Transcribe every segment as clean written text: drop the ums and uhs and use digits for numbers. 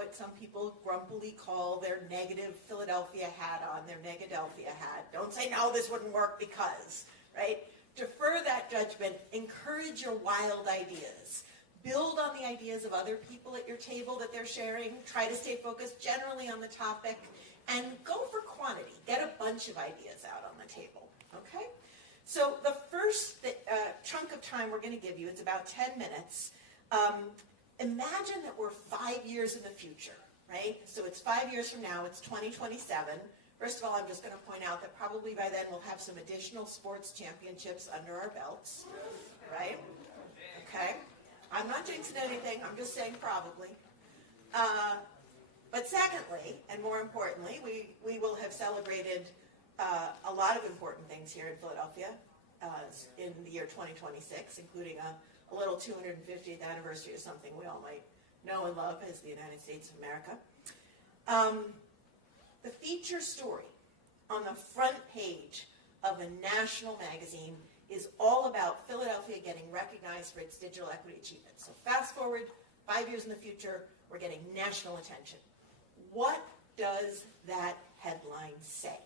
what some people grumpily call their negative Philadelphia hat on, their Negadelphia hat. Don't say, no, this wouldn't work because, right? Defer that judgment, encourage your wild ideas. Build on the ideas of other people at your table that they're sharing. Try to stay focused generally on the topic, and go for quantity. Get a bunch of ideas out on the table, okay? So the first chunk of time we're going to give you, it's about 10 minutes. Imagine that we're 5 years in the future, right? So it's 5 years from now, it's 2027. First of all, I'm just going to point out that probably by then we'll have some additional sports championships under our belts, right? Okay? I'm not jinxing anything, I'm just saying probably. But secondly, and more importantly, we will have celebrated a lot of important things here in Philadelphia in the year 2026, including a little 250th anniversary of something we all might know and love as the United States of America. The feature story on the front page of a national magazine is all about Philadelphia getting recognized for its digital equity achievements. So fast forward 5 years in the future, we're getting national attention. What does that headline say?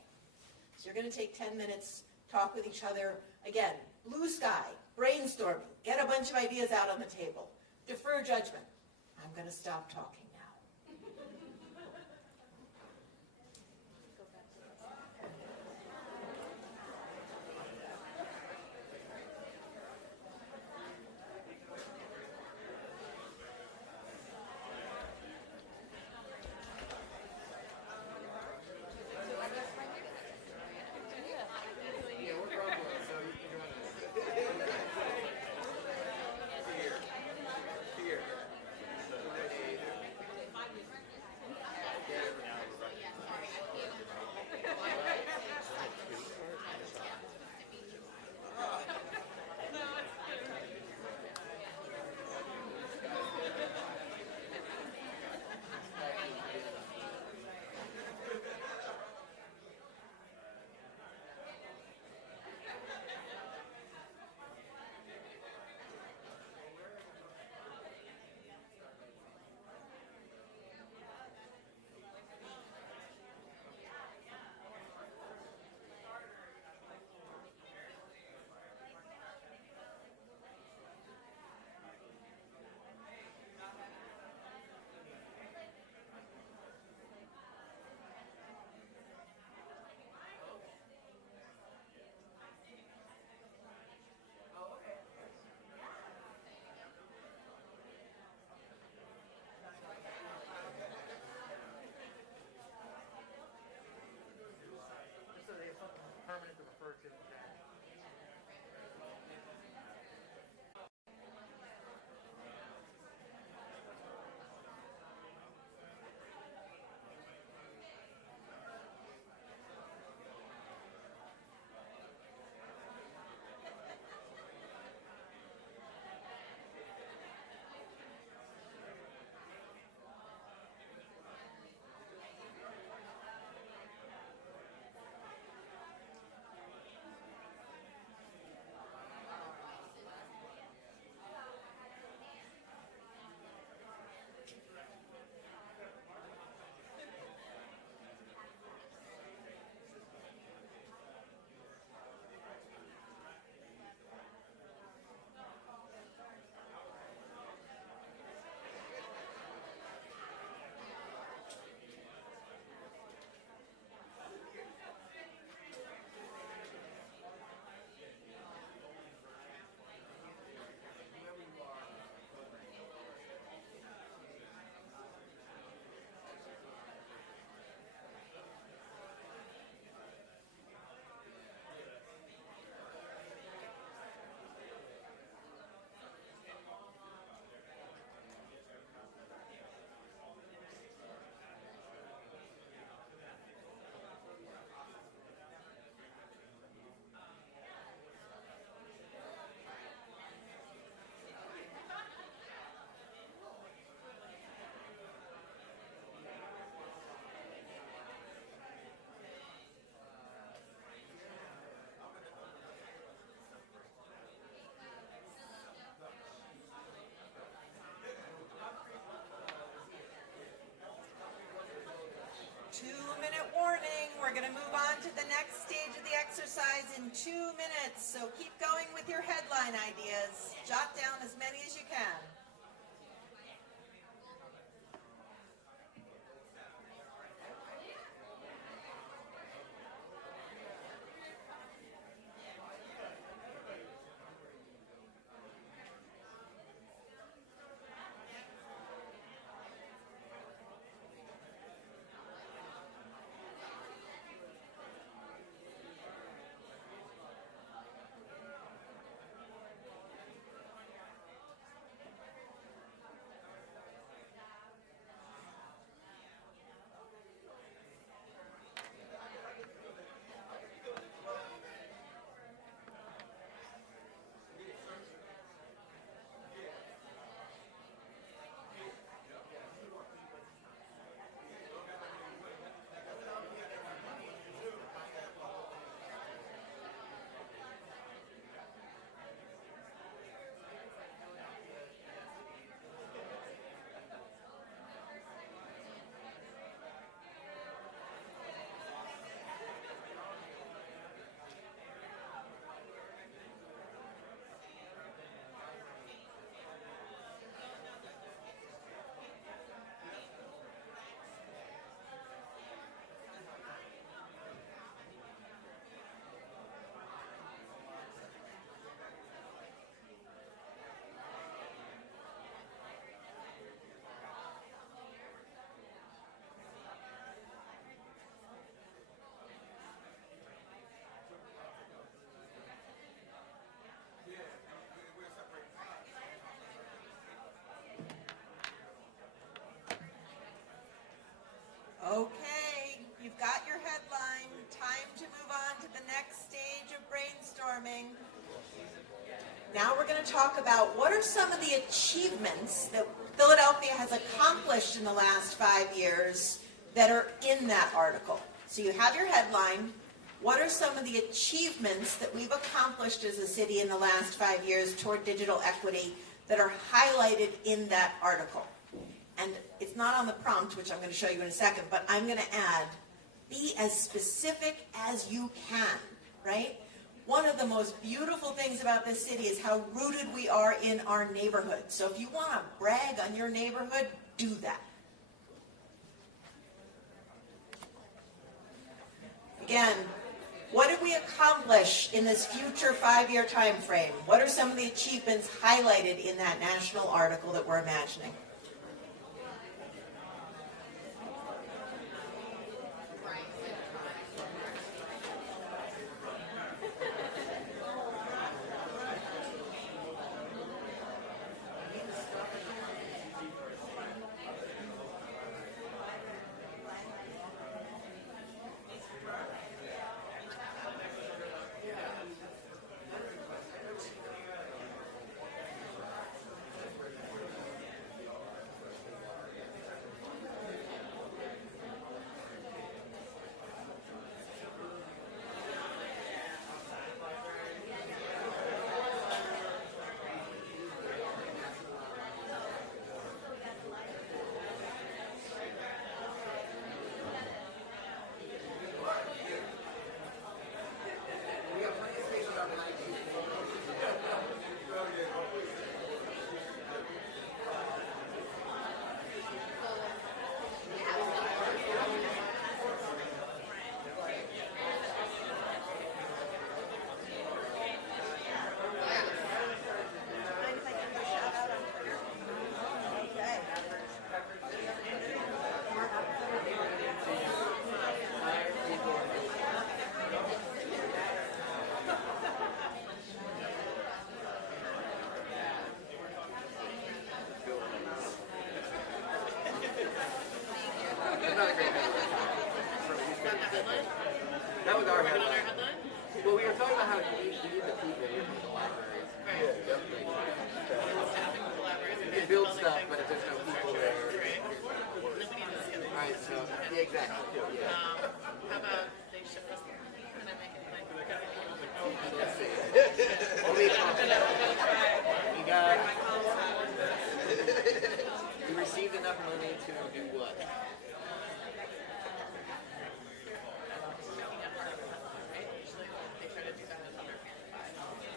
So you're going to take 10 minutes, talk with each other. Again, blue sky, brainstorming, get a bunch of ideas out on the table. Defer judgment. I'm going to stop talking now. to the next stage of the exercise in 2 minutes, so keep going with your headline ideas. Jot down as many as you can. Okay, you've got your headline. Time to move on to the next stage of brainstorming. Now we're going to talk about what are some of the achievements that Philadelphia has accomplished in the last 5 years that are in that article. So you have your headline. What are some of the achievements that we've accomplished as a city in the last 5 years toward digital equity that are highlighted in that article? And it's not on the prompt, which I'm going to show you in a second, but I'm going to add, be as specific as you can, right? One of the most beautiful things about this city is how rooted we are in our neighborhood. So if you want to brag on your neighborhood, do that. Again, what did we accomplish in this future 5-year time frame? What are some of the achievements highlighted in that national article that we're imagining? That was our headline. Well, we were talking about how we need the people from the libraries. Right. Yep. Staffing the libraries. You can build stuff, but if there's no people there. Right. Nobody needs to skip it. Right, so, yeah, exactly. Yeah. How about they ship us there? Can I make it like Let's see. Well, we got, we received enough money to do what?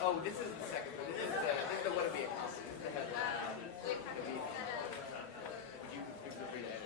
Oh, this is the second one. This is the what it be accomplished. This is the headline. The meeting. Would you read it?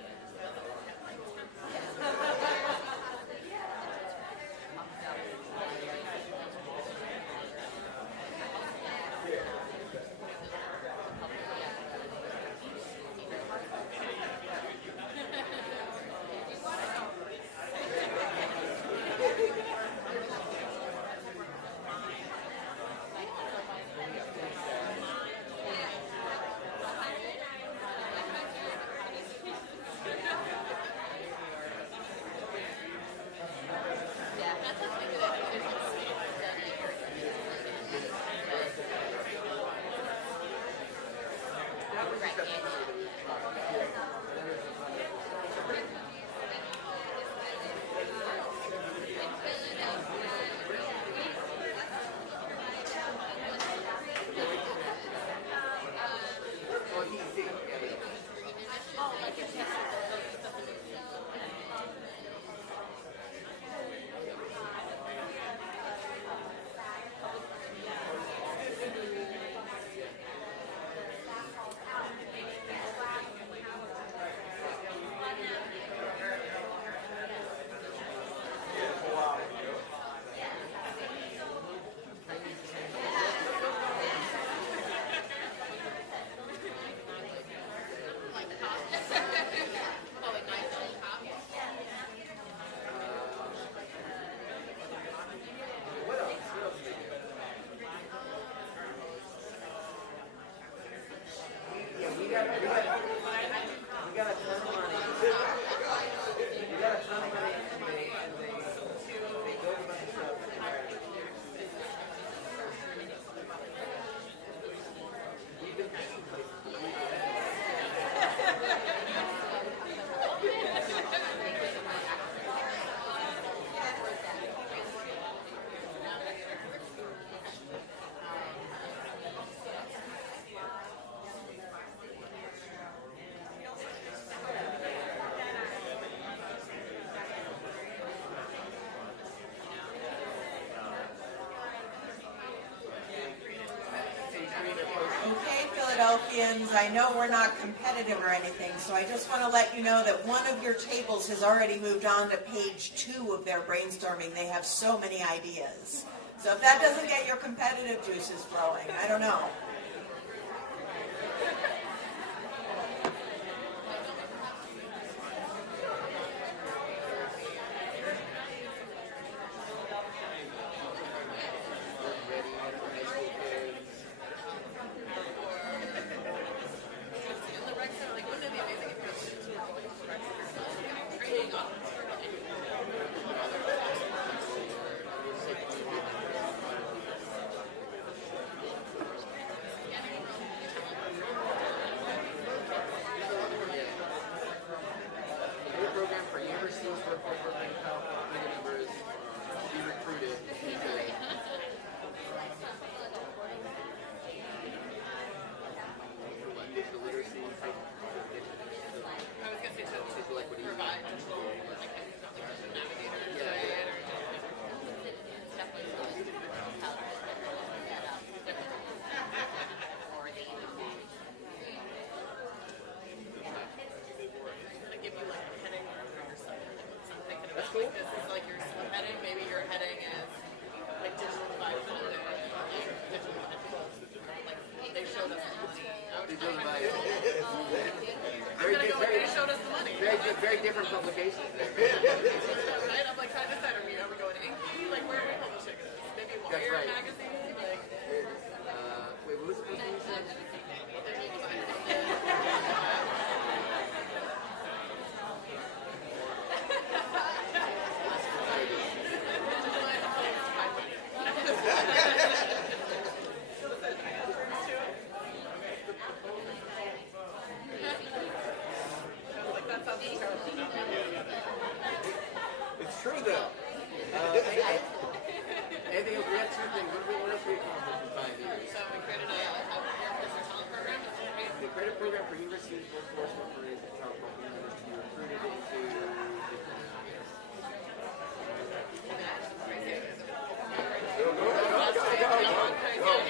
Okay, Philadelphians, I know we're not competitive or anything, so I just want to let you know that one of your tables has already moved on to page 2 of their brainstorming. They have so many ideas. So if that doesn't get your competitive juices flowing, I don't know. Very different publications. Right? I'm like trying to decide, are we going Emcee? Like, where are we publishing this? Maybe Wire magazine? Like, wait, what was the first thing you said? It's true though. Anything else? We have two things. What else we accomplished in 5 years? so we created a business talent program. We created a program for universities, workforce, companies, and talent companies to be recruited into Go.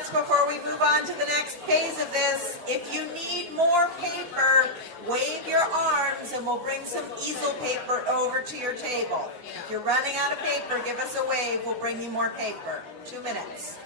minutes before we move on to the next phase of this. If you need more paper, wave your arms and we'll bring some easel paper over to your table. If you're running out of paper, give us a wave. We'll bring you more paper. 2 minutes.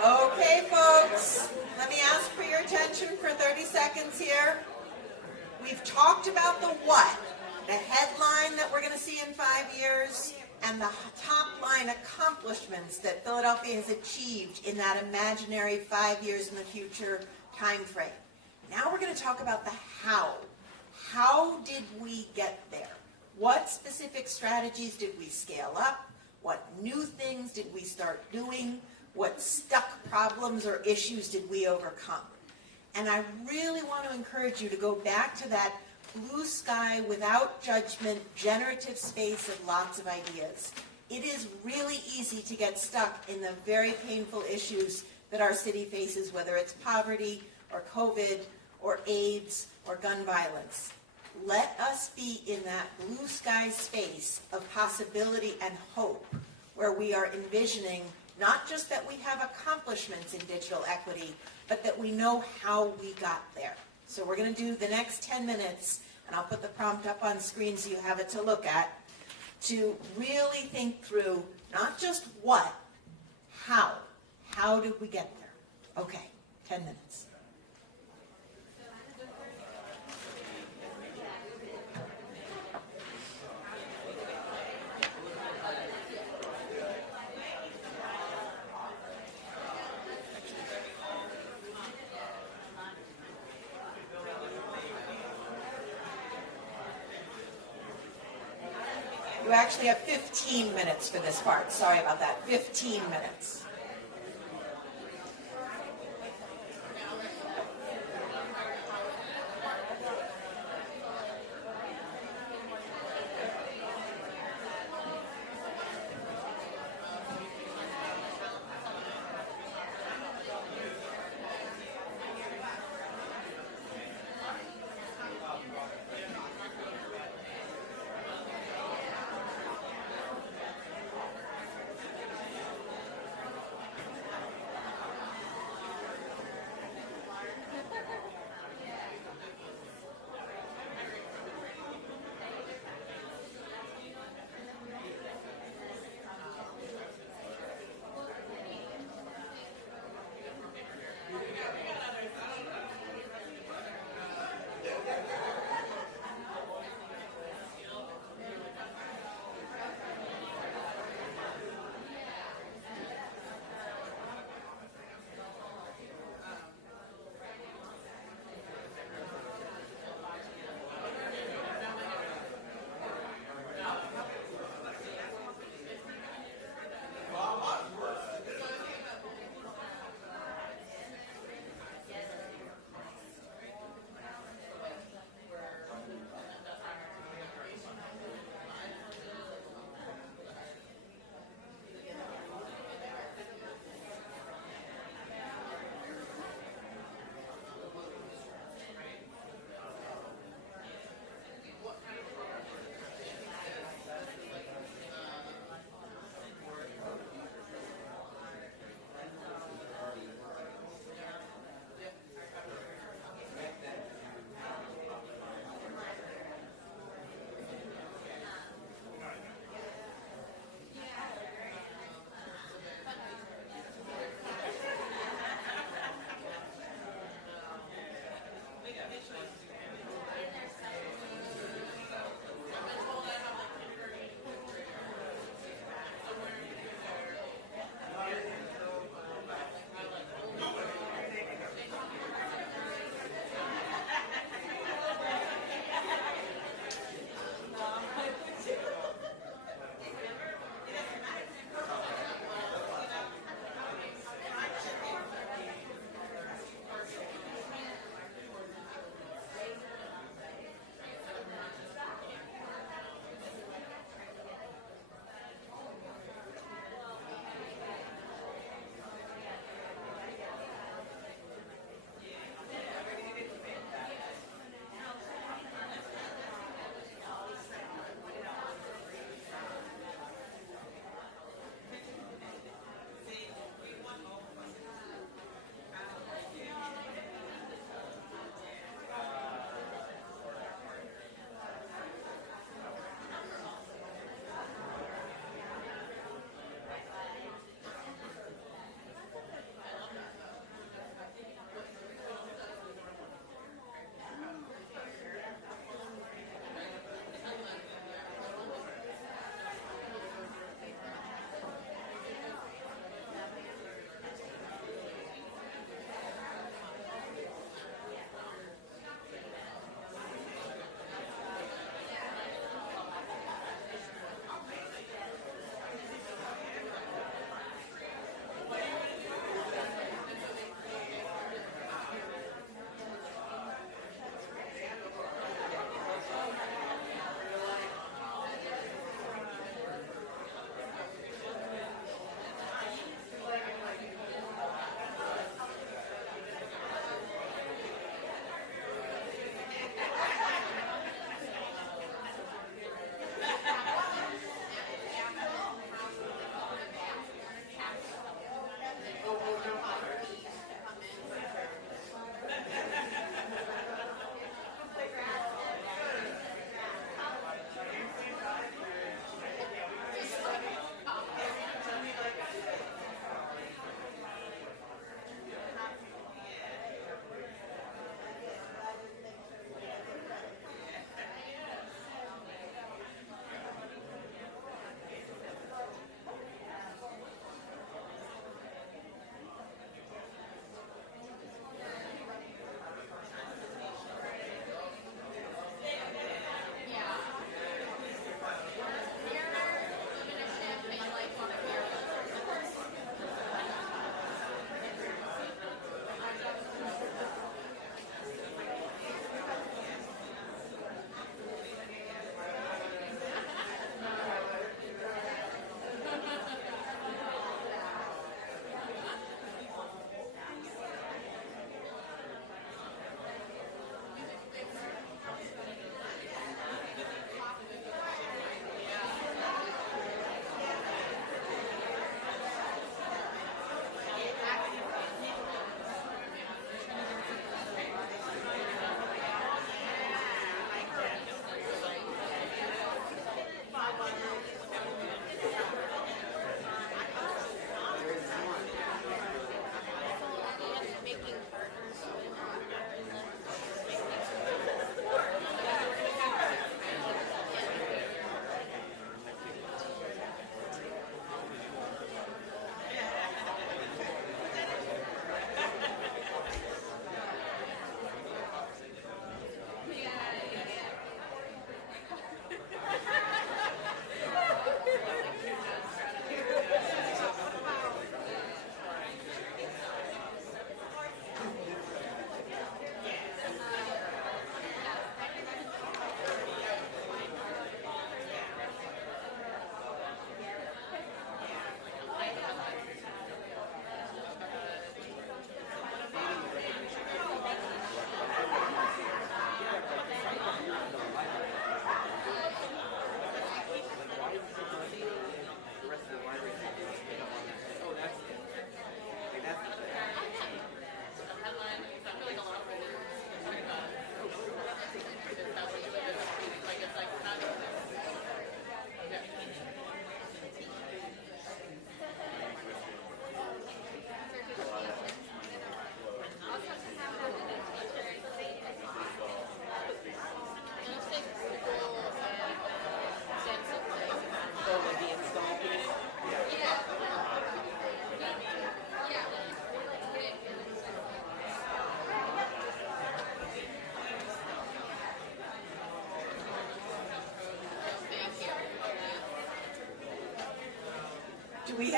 Okay, folks, let me ask for your attention for 30 seconds here. We've talked about the what, the headline that we're going to see in 5 years, and the top line accomplishments that Philadelphia has achieved in that imaginary 5 years in the future time frame. Now we're going to talk about the how. How did we get there? What specific strategies did we scale up? What new things did we start doing? What stuck problems or issues did we overcome? And I really want to encourage you to go back to that blue sky, without judgment, generative space of lots of ideas. It is really easy to get stuck in the very painful issues that our city faces, whether it's poverty or COVID or AIDS or gun violence. Let us be in that blue sky space of possibility and hope, where we are envisioning not just that we have accomplishments in digital equity, but that we know how we got there. So we're going to do the next 10 minutes, and I'll put the prompt up on screen so you have it to look at, to really think through not just what, how. How did we get there? Okay, 10 minutes. You actually have 15 minutes for this part. Sorry about that. 15 minutes.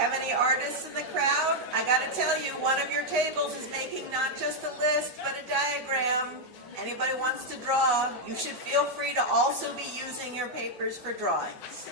have any artists in the crowd? I gotta tell you, one of your tables is making not just a list, but a diagram. Anybody wants to draw, you should feel free to also be using your papers for drawings.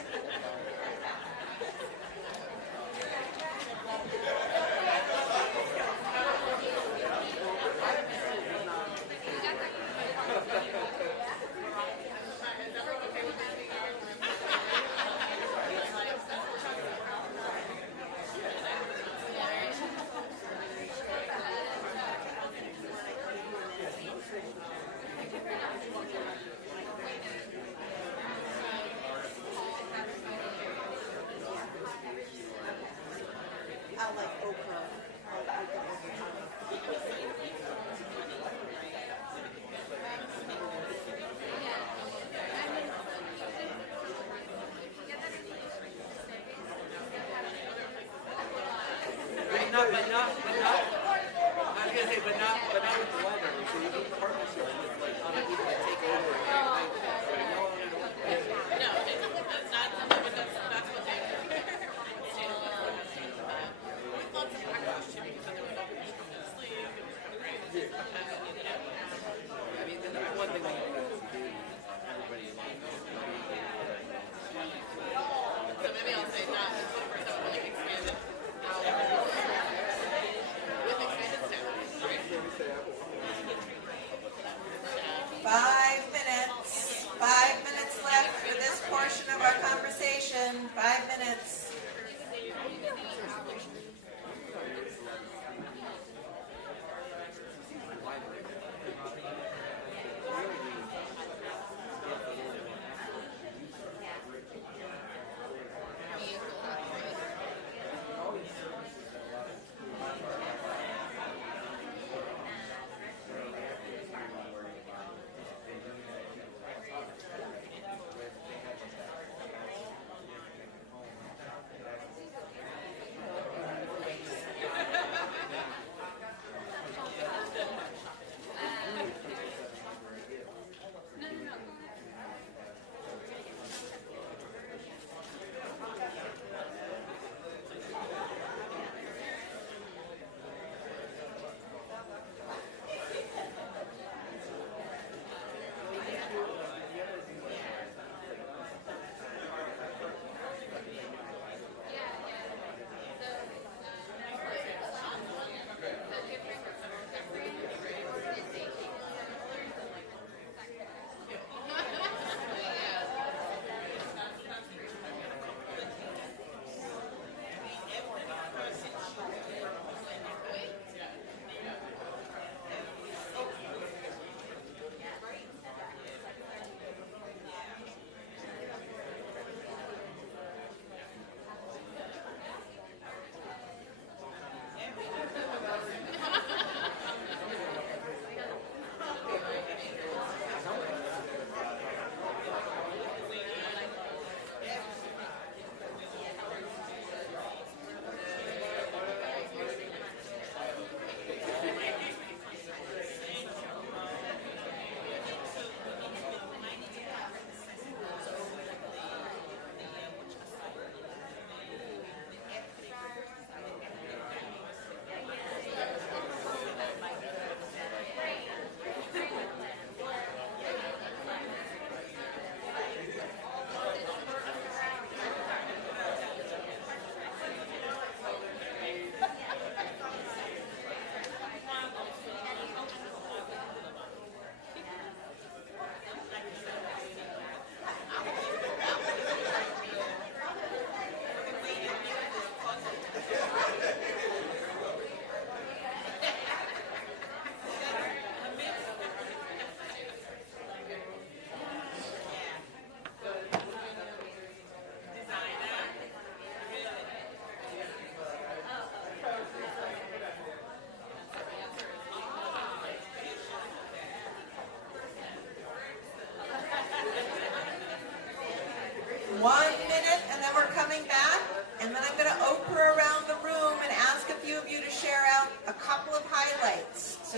I like Oprah. But not with the library. So you need partnerships with like other people that take over. No, it's not something, but that's what they do. With lots of practice, shipping something with open sleeve, right? I mean, that's one thing that you guys do. Everybody So maybe I'll say not just over, so like expanded out. With expanded staff, right? 5 minutes. 5 minutes left for this portion of our conversation. 5 minutes.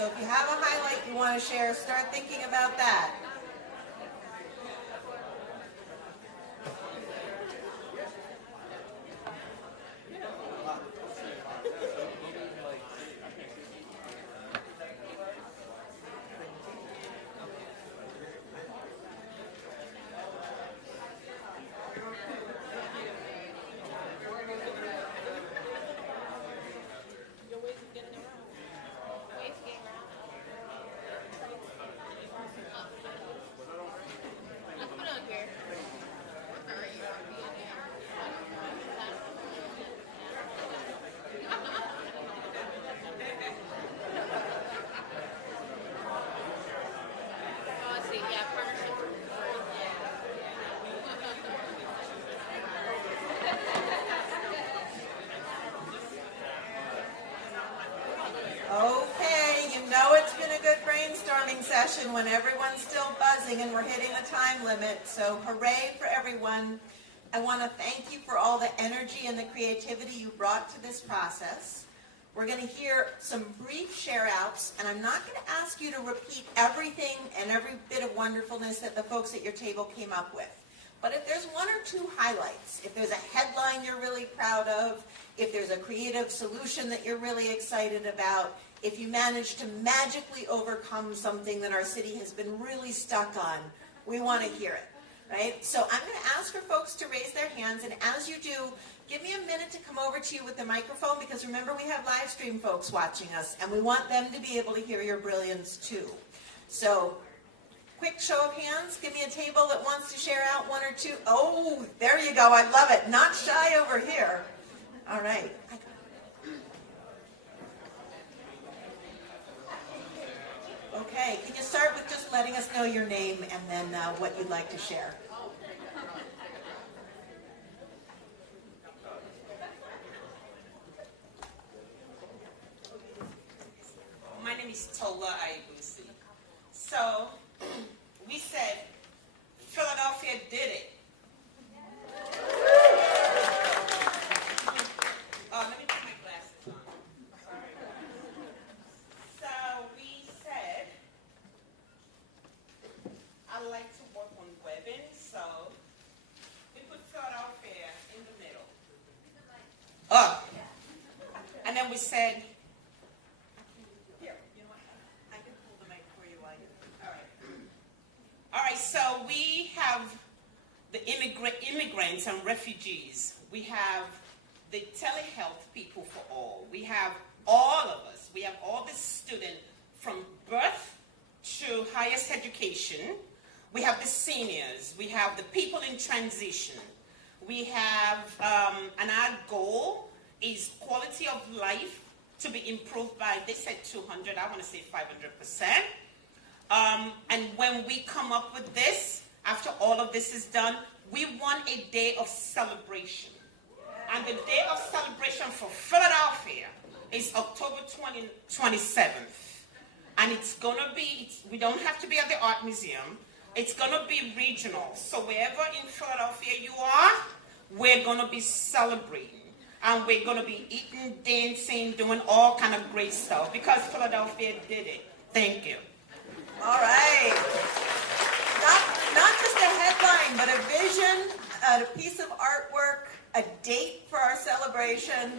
So if you have a highlight you want to share, start thinking about that. Okay, you know it's been a good brainstorming session when everyone's still buzzing and we're hitting the time limit, so hooray for everyone. I want to thank you for all the energy and the creativity you brought to this process. We're going to hear some brief share-outs, and I'm not going to ask you to repeat everything and every bit of wonderfulness that the folks at your table came up with. But if there's one or two highlights, if there's a headline you're really proud of, if there's a creative solution that you're really excited about, if you manage to magically overcome something that our city has been really stuck on, we want to hear it, right? So I'm going to ask for folks to raise their hands, and as you do, give me a minute to come over to you with the microphone, because remember we have live stream folks watching us, and we want them to be able to hear your brilliance too. So, quick show of hands. Give me a table that wants to share out one or two. Oh, there you go. I love it. Not shy over here. All right. Okay. Can you start with just letting us know your name and then what you'd like to share? My name is Tola Aibusi. So, we said Philadelphia did it. Let me put my glasses on. Sorry. So, we said, I like to work on webbing, so we put Philadelphia in the middle. And then we said, all right, so we have the immigrants and refugees. We have the telehealth people for all. We have all of us. We have all the students from birth to highest education. We have the seniors. We have the people in transition. We have, and our goal is quality of life to be improved by, they said 200, I want to say 500%. And when we come up with this, after all of this is done, we want a day of celebration. And the day of celebration for Philadelphia is October 27th. And it's going to be, we don't have to be at the Art Museum. It's going to be regional. So wherever in Philadelphia you are, we're going to be celebrating. And we're going to be eating, dancing, doing all kind of great stuff because Philadelphia did it. Thank you. All right. Not just a headline, but a vision, a piece of artwork, a date for our celebration,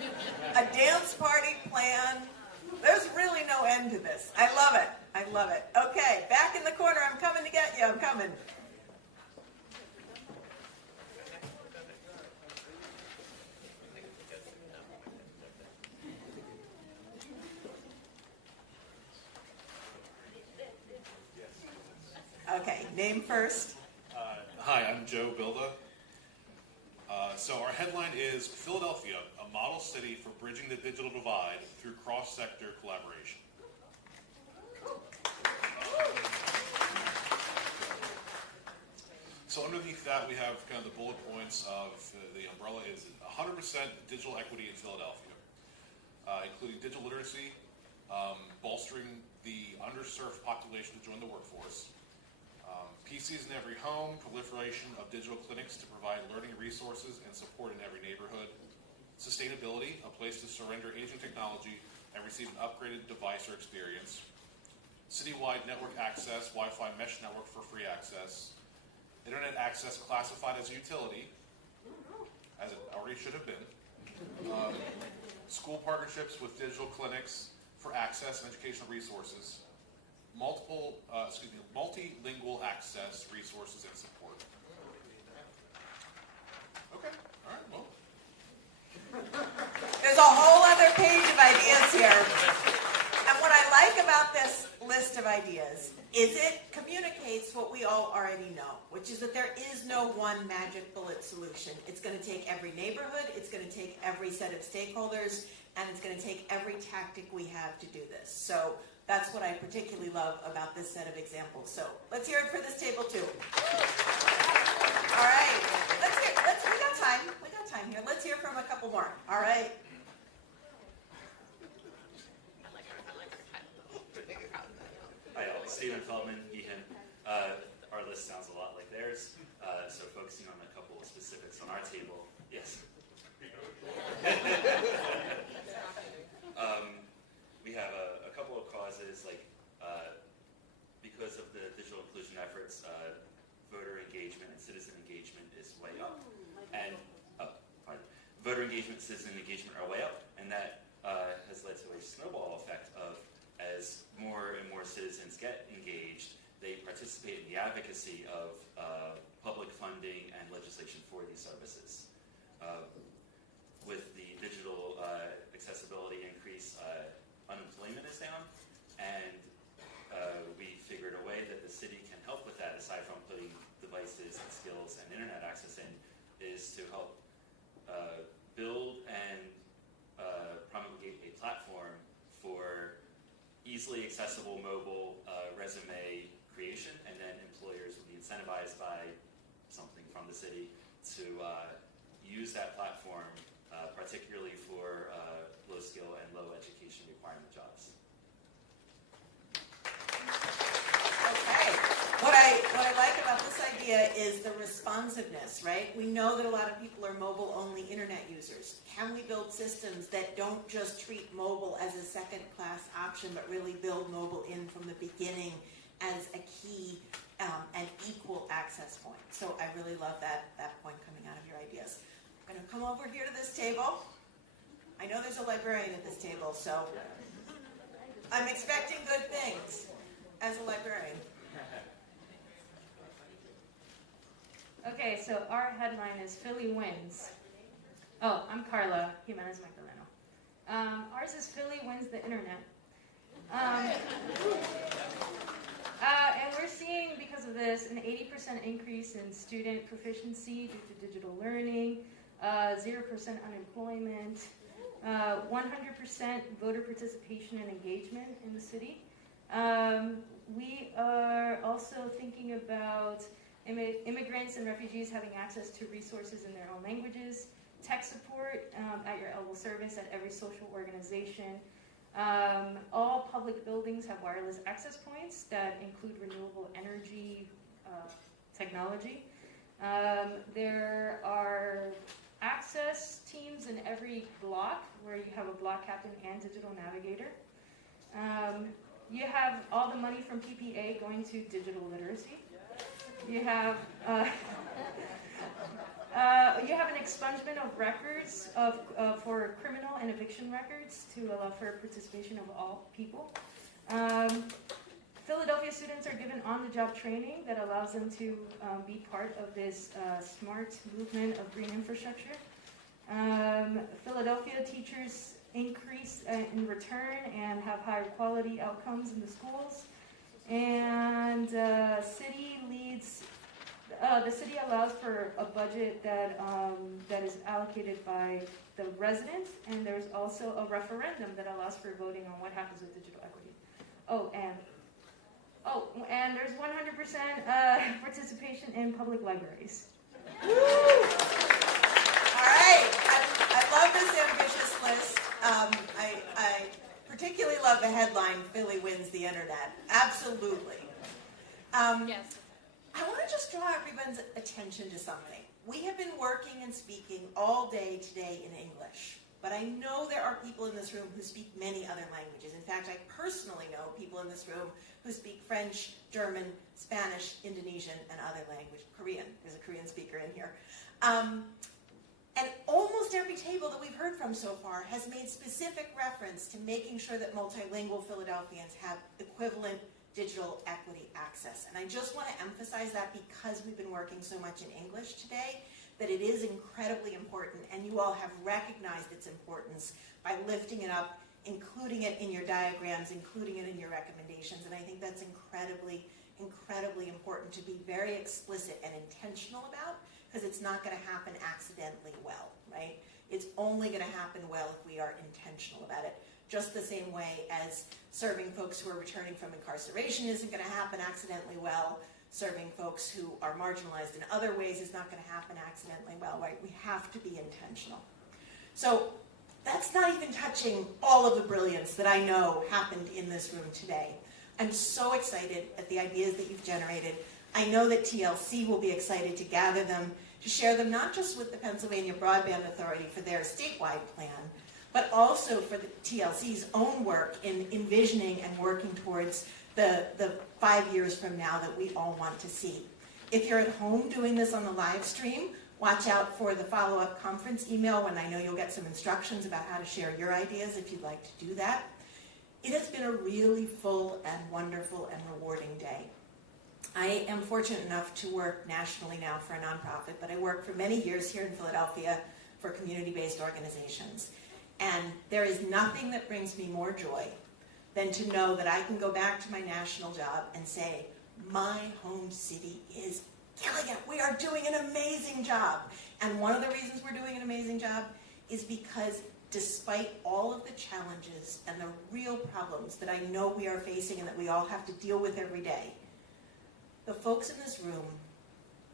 a dance party plan. There's really no end to this. I love it. I love it. Okay, back in the corner. I'm coming to get you. I'm coming. Okay, name first. Hi, I'm Joe Bilda. So our headline is Philadelphia, a model city for bridging the digital divide through cross-sector collaboration. So underneath that we have kind of the bullet points of the umbrella is 100% digital equity in Philadelphia, including digital literacy, bolstering the underserved population to join the workforce, PCs in every home, proliferation of digital clinics to provide learning resources and support in every neighborhood, sustainability, a place to surrender aging technology and receive an upgraded device or experience, citywide network access, Wi-Fi mesh network for free access, internet access classified as a utility, as it already should have been, school partnerships with digital clinics for access and educational resources, multilingual access, resources, and support. Okay, all right, well. There's a whole other page of ideas here. And what I like about this list of ideas is it communicates what we all already know, which is that there is no one magic bullet solution. It's going to take every neighborhood, it's going to take every set of stakeholders, and it's going to take every tactic we have to do this. So that's what I particularly love about this set of examples. So let's hear it for this table too. All right, we got time here. Let's hear from a couple more. All right. engagement, citizen engagement are way up, and that has led to a snowball effect of as more and more citizens get engaged, they participate in the advocacy of public funding and legislation for these services. With the digital accessibility increase, unemployment is down, and we figured a way that the city can help with that, aside from putting devices and skills and internet access in, is to help build and promulgate a platform for easily accessible mobile resume creation, and then employers will be incentivized by something from the city to use that platform, particularly for low skill and low education requirement jobs. Okay. What I like about this idea is the responsiveness, right? We know that a lot of people are mobile-only internet users. Can we build systems that don't just treat mobile as a second-class option, but really build mobile in from the beginning as a key and equal access point? So I really love that point coming out of your ideas. I'm going to come over here to this table. I know there's a librarian at this table, so I'm expecting good things as a librarian. Okay, so our headline is Philly wins. Oh, I'm Carla Jimenez Magdaleno. Ours is Philly wins the internet. And we're seeing, because of this, an 80% increase in student proficiency due to digital learning, 0% unemployment, 100% voter participation and engagement in the city. We are also thinking about immigrants and refugees having access to resources in their own languages, tech support at your elbow service at every social organization. All public buildings have wireless access points that include renewable energy technology. There are access teams in every block where you have a block captain and digital navigator. You have all the money from PPA going to digital literacy. You have an expungement of records for criminal and eviction records to allow for participation of all people. Philadelphia students are given on-the-job training that allows them to be part of this smart movement of green infrastructure. Philadelphia teachers increase in return and have higher quality outcomes in the schools. And the city allows for a budget that is allocated by the residents, and there's also a referendum that allows for voting on what happens with digital equity. And there's 100% participation in public libraries. Woo! All right, I love this ambitious list. I particularly love the headline, Philly wins the internet. Absolutely. Yes. I want to just draw everyone's attention to something. We have been working and speaking all day today in English, but I know there are people in this room who speak many other languages. In fact, I personally know people in this room who speak French, German, Spanish, Indonesian, and other languages. Korean. There's a Korean speaker in here. And almost every table that we've heard from so far has made specific reference to making sure that multilingual Philadelphians have equivalent digital equity access. And I just want to emphasize that because we've been working so much in English today, that it is incredibly important, and you all have recognized its importance by lifting it up, including it in your diagrams, including it in your recommendations. And I think that's incredibly, incredibly important to be very explicit and intentional about, because it's not going to happen accidentally well, right? It's only going to happen well if we are intentional about it. Just the same way as serving folks who are returning from incarceration isn't going to happen accidentally well, serving folks who are marginalized in other ways is not going to happen accidentally well, right? We have to be intentional. So that's not even touching all of the brilliance that I know happened in this room today. I'm so excited at the ideas that you've generated. I know that TLC will be excited to gather them, to share them not just with the Pennsylvania Broadband Authority for their statewide plan, but also for the TLC's own work in envisioning and working towards the 5 years from now that we all want to see. If you're at home doing this on the live stream, Watch out for the follow-up conference email when I know you'll get some instructions about how to share your ideas if you'd like to do that. It has been a really full and wonderful and rewarding day. I am fortunate enough to work nationally now for a nonprofit, but I worked for many years here in Philadelphia for community-based organizations. And there is nothing that brings me more joy than to know that I can go back to my national job and say, my home city is killing it. We are doing an amazing job. And one of the reasons we're doing an amazing job is because despite all of the challenges and the real problems that I know we are facing and that we all have to deal with every day, the folks in this room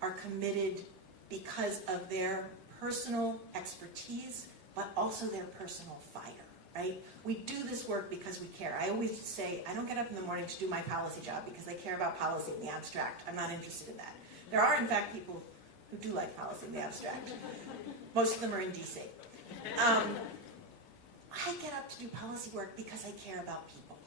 are committed because of their personal expertise, but also their personal fire, right? We do this work because we care. I always say, I don't get up in the morning to do my policy job because I care about policy in the abstract. I'm not interested in that. There are, in fact, people who do like policy in the abstract. Most of them are in DC. I get up to do policy work because I care about people,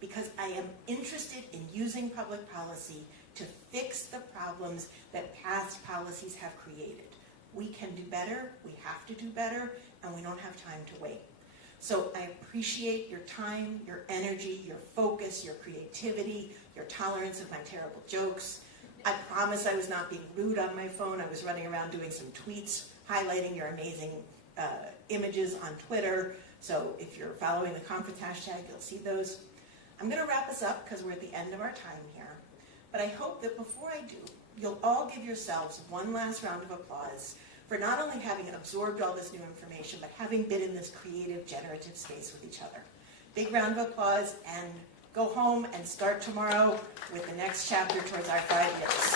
because I am interested in using public policy to fix the problems that past policies have created. We can do better, we have to do better, and we don't have time to wait. So I appreciate your time, your energy, your focus, your creativity, your tolerance of my terrible jokes. I promise I was not being rude on my phone. I was running around doing some tweets, highlighting your amazing images on Twitter. So if you're following the conference hashtag, you'll see those. I'm going to wrap us up because we're at the end of our time here. But I hope that before I do, you'll all give yourselves one last round of applause for not only having absorbed all this new information, but having been in this creative, generative space with each other. Big round of applause, and go home and start tomorrow with the next chapter towards our 5 years.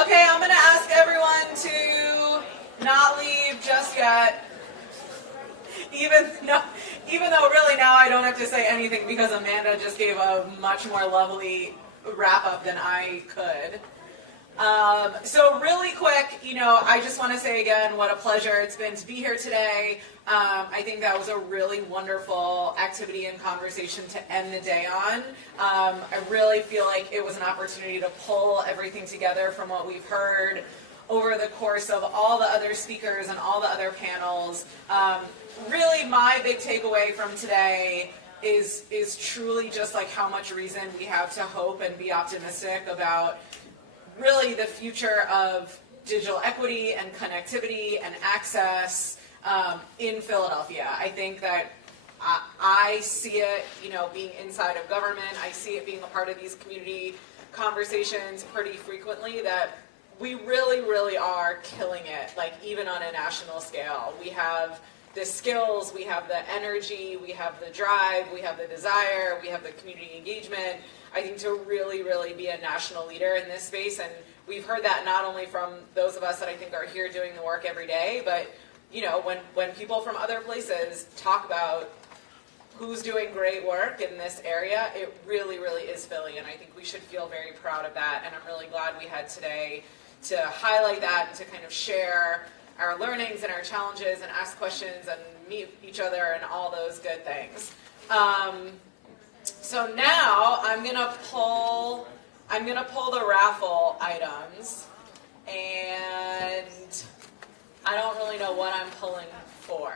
Okay, I'm going to ask everyone to not leave just yet. Even though really now I don't have to say anything because Amanda just gave a much more lovely wrap-up than I could. So really quick, I just want to say again what a pleasure it's been to be here today. I think that was a really wonderful activity and conversation to end the day on. I really feel like it was an opportunity to pull everything together from what we've heard over the course of all the other speakers and all the other panels. Really my big takeaway from today is truly just like how much reason we have to hope and be optimistic about really the future of digital equity and connectivity and access in Philadelphia. I think that I see it, being inside of government. I see it being a part of these community conversations pretty frequently, that we really, really are killing it, like even on a national scale. We have the skills, we have the energy, we have the drive, we have the desire, we have the community engagement, I think, to really, really be a national leader in this space. And we've heard that not only from those of us that I think are here doing the work every day, but when people from other places talk about who's doing great work in this area, it really, really is Philly, and I think we should feel very proud of that. And I'm really glad we had today to highlight that and to kind of share our learnings and our challenges and ask questions and meet each other and all those good things. So now I'm gonna pull the raffle items, and I don't really know what I'm pulling for.